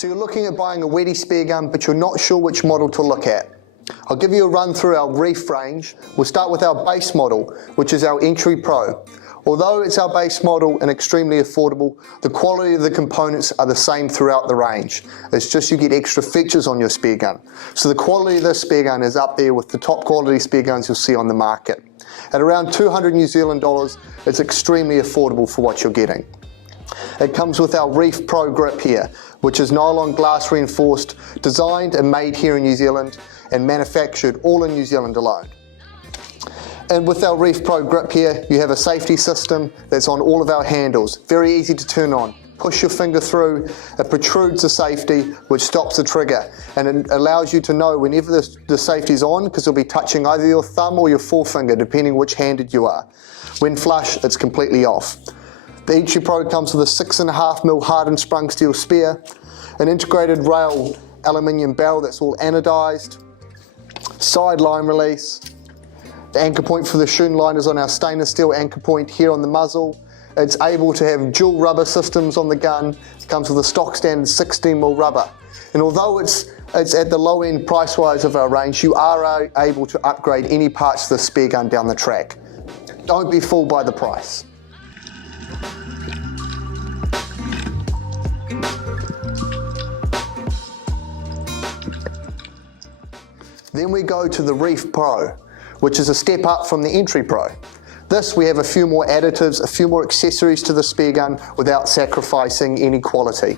So you're looking at buying a Wettie Speargun, but you're not sure which model to look at. I'll give you a run through our REEF range. We'll start with our base model, which is our Entry Pro. Although it's our base model and extremely affordable, the quality of the components are the same throughout the range. It's just you get extra features on your speargun. So the quality of this speargun is up there with the top quality spearguns you'll see on the market. At around 200 New Zealand dollars, it's extremely affordable for what you're getting. It comes with our REEF Pro grip here, which is nylon glass reinforced, designed and made here in New Zealand and manufactured all in New Zealand alone. And with our REEF Pro grip here, you have a safety system that's on all of our handles. Very easy to turn on. Push your finger through, it protrudes the safety, which stops the trigger. And it allows you to know whenever the safety's on, because it'll be touching either your thumb or your forefinger, depending which handed you are. When flush, it's completely off. The Entry Pro comes with a 6.5mm hardened sprung steel spear, an integrated rail aluminium barrel that's all anodized, side line release. The anchor point for the shoon line is on our stainless steel anchor point here on the muzzle. It's able to have dual rubber systems on the gun. It comes with a stock standard 16mm rubber. And although it's at the low end price wise of our range, you are able to upgrade any parts of the speargun down the track. Don't be fooled by the price. Then we go to the REEF Pro, which is a step up from the Entry Pro. This, we have a few more additives, a few more accessories to the speargun without sacrificing any quality.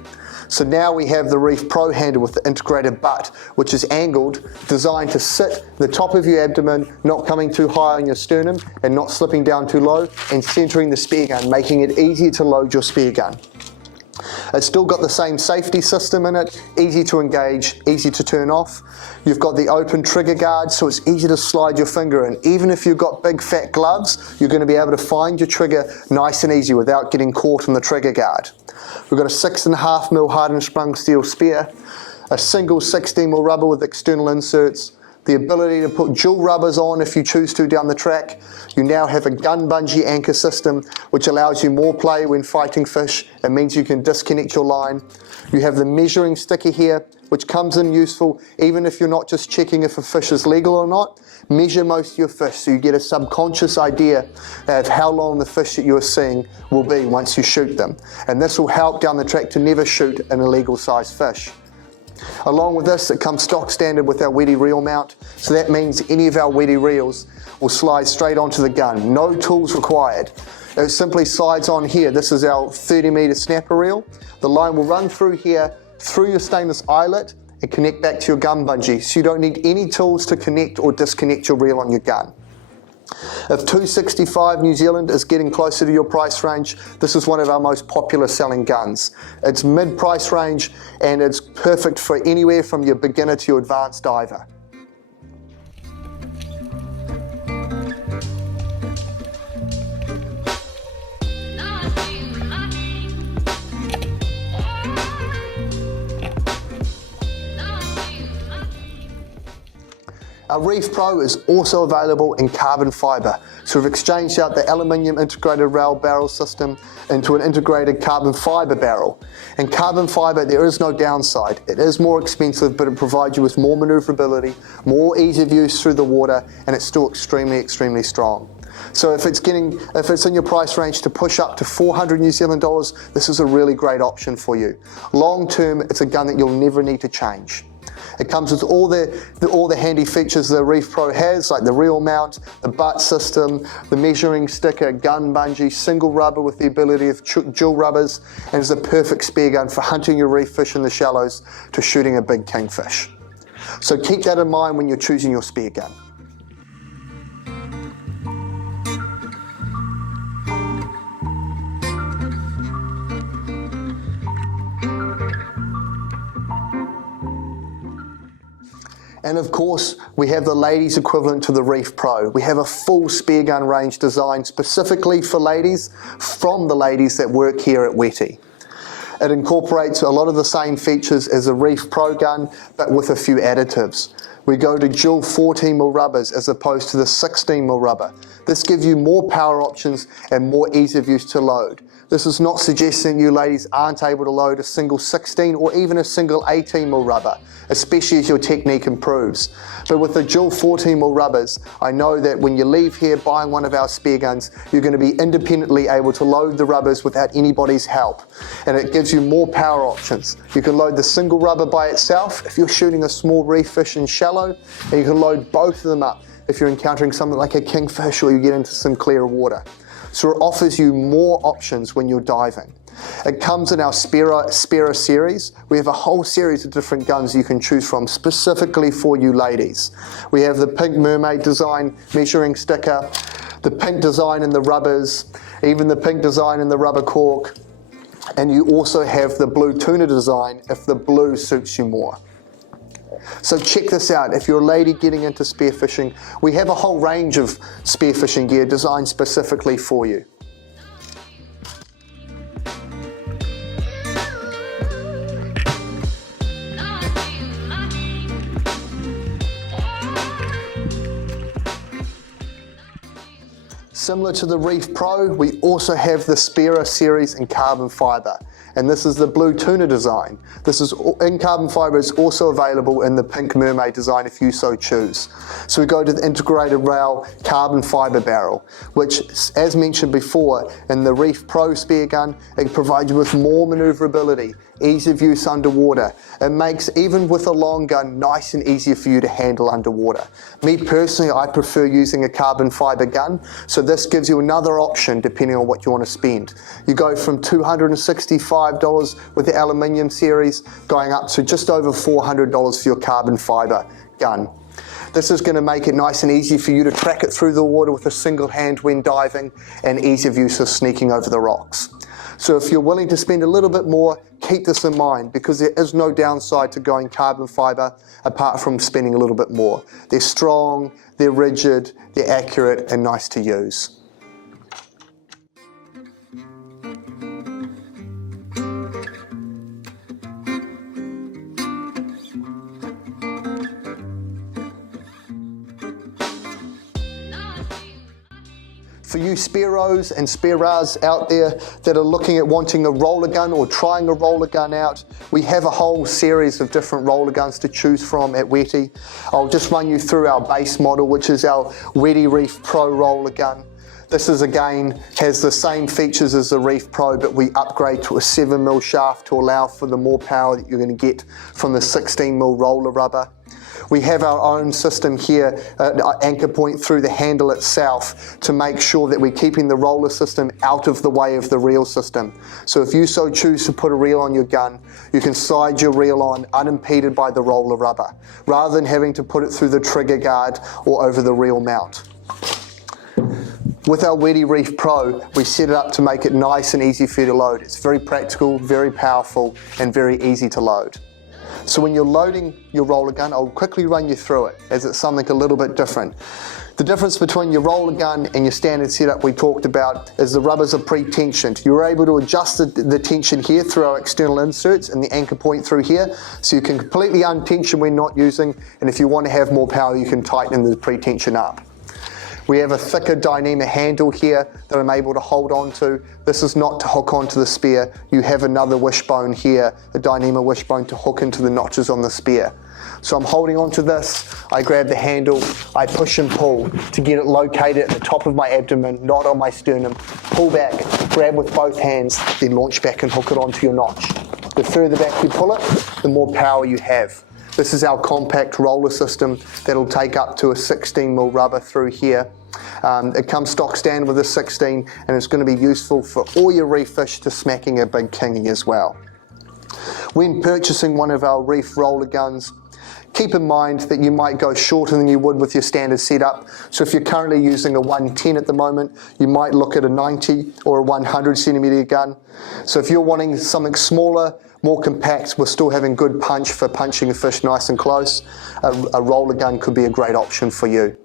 So now we have the REEF Pro handle with the integrated butt, which is angled, designed to sit the top of your abdomen, not coming too high on your sternum and not slipping down too low, and centering the speargun, making it easier to load your speargun. It's still got the same safety system in it, easy to engage, easy to turn off. You've got the open trigger guard, so it's easy to slide your finger in. Even if you've got big fat gloves, you're going to be able to find your trigger nice and easy without getting caught in the trigger guard. We've got a 6.5mm hardened sprung steel spear, a single 16mm rubber with external inserts, the ability to put dual rubbers on if you choose to down the track. You now have a gun bungee anchor system, which allows you more play when fighting fish. It means you can disconnect your line. You have the measuring sticker here, which comes in useful even if you're not just checking if a fish is legal or not. Measure most of your fish so you get a subconscious idea of how long the fish that you're seeing will be once you shoot them. And this will help down the track to never shoot an illegal sized fish. Along with this, it comes stock standard with our Wettie reel mount, so that means any of our Wettie reels will slide straight onto the gun. No tools required. It simply slides on here. This is our 30-meter snapper reel. The line will run through here, through your stainless eyelet, and connect back to your gun bungee, so you don't need any tools to connect or disconnect your reel on your gun. If 265 New Zealand is getting closer to your price range, this is one of our most popular selling guns. It's mid-price range and it's perfect for anywhere from your beginner to your advanced diver. Our REEF Pro is also available in carbon fibre, so we've exchanged out the aluminium integrated rail barrel system into an integrated carbon fibre barrel. And carbon fibre, there is no downside. It is more expensive, but it provides you with more manoeuvrability, more ease of use through the water, and it's still extremely strong. So if it's in your price range to push up to 400 New Zealand dollars, this is a really great option for you. Long term, it's a gun that you'll never need to change. It comes with all the handy features the REEF Pro has, like the reel mount, the butt system, the measuring sticker, gun bungee, single rubber with the ability of dual rubbers, and is a perfect spear gun for hunting your reef fish in the shallows to shooting a big kingfish. So keep that in mind when you're choosing your spear gun. And of course, we have the ladies equivalent to the REEF Pro. We have a full speargun range designed specifically for ladies, from the ladies that work here at Wettie. It incorporates a lot of the same features as a REEF Pro gun, but with a few additives. We go to dual 14mm rubbers as opposed to the 16mm rubber. This gives you more power options and more ease of use to load. This is not suggesting you ladies aren't able to load a single 16 or even a single 18mm rubber, especially as your technique improves. But with the dual 14mm rubbers, I know that when you leave here buying one of our spear guns, you're going to be independently able to load the rubbers without anybody's help. And it gives you more power options. You can load the single rubber by itself if you're shooting a small reef fish in shallow, and you can load both of them up if you're encountering something like a kingfish or you get into some clearer water. So it offers you more options when you're diving. It comes in our Spearer series. We have a whole series of different guns you can choose from specifically for you ladies. We have the pink mermaid design measuring sticker, the pink design in the rubbers, even the pink design in the rubber cork, and you also have the blue tuna design if the blue suits you more. So check this out, if you're a lady getting into spearfishing, we have a whole range of spearfishing gear designed specifically for you. Similar to the Reef Pro, we also have the Spearer series in carbon fibre, and this is the blue tuna design. This is in carbon fibre, is also available in the pink mermaid design if you so choose. So we go to the integrated rail carbon fibre barrel, which, as mentioned before, in the Reef Pro spear gun, it provides you with more manoeuvrability, ease of use underwater. It makes, even with a long gun, nice and easy for you to handle underwater. Me personally, I prefer using a carbon fibre gun, so this gives you another option depending on what you want to spend. You go from $265 with the aluminium series, going up to just over $400 for your carbon fibre gun. This is going to make it nice and easy for you to track it through the water with a single hand when diving, and ease of use of sneaking over the rocks. So if you're willing to spend a little bit more, keep this in mind, because there is no downside to going carbon fibre apart from spending a little bit more. They're strong, they're rigid, they're accurate and nice to use. For you spearos and spearers out there that are looking at wanting a roller gun or trying a roller gun out, we have a whole series of different roller guns to choose from at Wettie. I'll just run you through our base model, which is our Wettie Reef Pro roller gun. This is, again, has the same features as the Reef Pro, but we upgrade to a 7mm shaft to allow for the more power that you're going to get from the 16mm roller rubber. We have our own system here, anchor point through the handle itself, to make sure that we're keeping the roller system out of the way of the reel system. So if you so choose to put a reel on your gun, you can slide your reel on unimpeded by the roller rubber, rather than having to put it through the trigger guard or over the reel mount. With our Wettie Reef Pro, we set it up to make it nice and easy for you to load. It's very practical, very powerful, and very easy to load. So when you're loading your roller gun, I'll quickly run you through it, as it's something a little bit different. The difference between your roller gun and your standard setup we talked about is the rubbers are pre-tensioned. You're able to adjust the tension here through our external inserts and the anchor point through here, so you can completely untension when not using, and if you want to have more power, you can tighten the pre-tension up. We have a thicker Dyneema handle here that I'm able to hold on to. This is not to hook onto the spear. You have another wishbone here, a Dyneema wishbone, to hook into the notches on the spear. So I'm holding onto this, I grab the handle, I push and pull to get it located at the top of my abdomen, not on my sternum. Pull back, grab with both hands, then launch back and hook it onto your notch. The further back you pull it, the more power you have. This is our compact roller system that'll take up to a 16mm rubber through here. It comes stock standard with a 16, and it's going to be useful for all your reef fish to smacking a big kingy as well. When purchasing one of our reef roller guns, keep in mind that you might go shorter than you would with your standard setup. So if you're currently using a 110 at the moment, you might look at a 90 or a 100 centimeter gun. So if you're wanting something smaller, more compact, we're still having good punch for punching a fish nice and close, a roller gun could be a great option for you.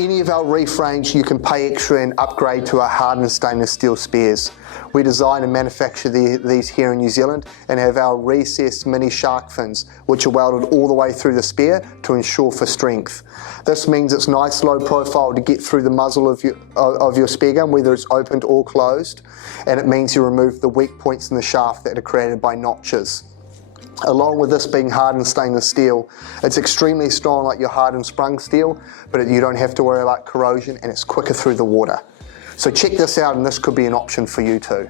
Any of our REEF range, you can pay extra and upgrade to our hardened stainless steel spears. We design and manufacture these here in New Zealand and have our recessed mini shark fins, which are welded all the way through the spear to ensure for strength. This means it's nice low profile to get through the muzzle of your spear gun, whether it's opened or closed, and it means you remove the weak points in the shaft that are created by notches. Along with this being hardened stainless steel, it's extremely strong like your hardened sprung steel, but you don't have to worry about corrosion and it's quicker through the water. So check this out and this could be an option for you too.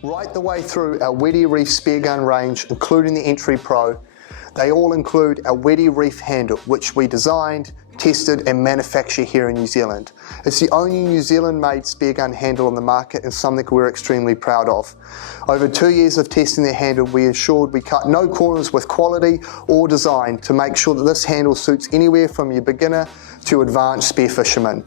Right the way through our Wettie REEF Speargun range, including the Entry Pro, they all include our Wettie REEF handle, which we designed, tested and manufacture here in New Zealand. It's the only New Zealand made speargun handle on the market and something we're extremely proud of. Over 2 years of testing the handle, we ensured we cut no corners with quality or design to make sure that this handle suits anywhere from your beginner to advanced spearfisherman.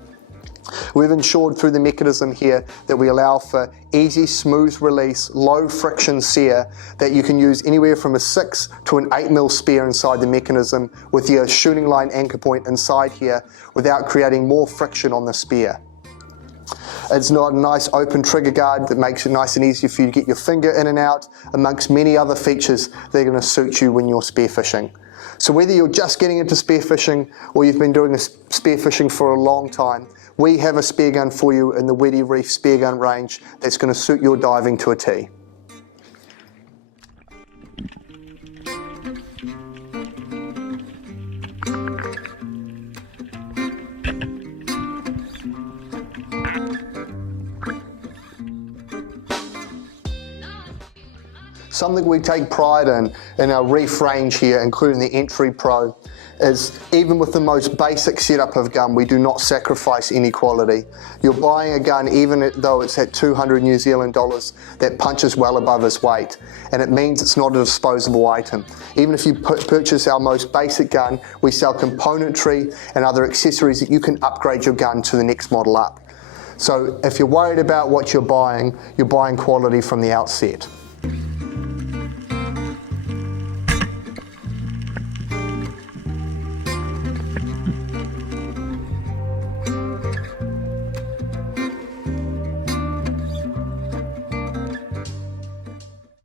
We've ensured through the mechanism here that we allow for easy, smooth release, low friction sear that you can use anywhere from a 6 to an 8mm spear inside the mechanism with your shooting line anchor point inside here without creating more friction on the spear. It's not a nice open trigger guard that makes it nice and easy for you to get your finger in and out, amongst many other features that are going to suit you when you're spearfishing. So whether you're just getting into spearfishing or you've been doing spearfishing for a long time, we have a speargun for you in the Wettie REEF Speargun range that's going to suit your diving to a T. Something we take pride in our REEF range here, including the Entry Pro, is even with the most basic setup of gun, we do not sacrifice any quality. You're buying a gun, even though it's at 200 New Zealand dollars, that punches well above its weight. And it means it's not a disposable item. Even if you purchase our most basic gun, we sell componentry and other accessories that you can upgrade your gun to the next model up. So if you're worried about what you're buying quality from the outset.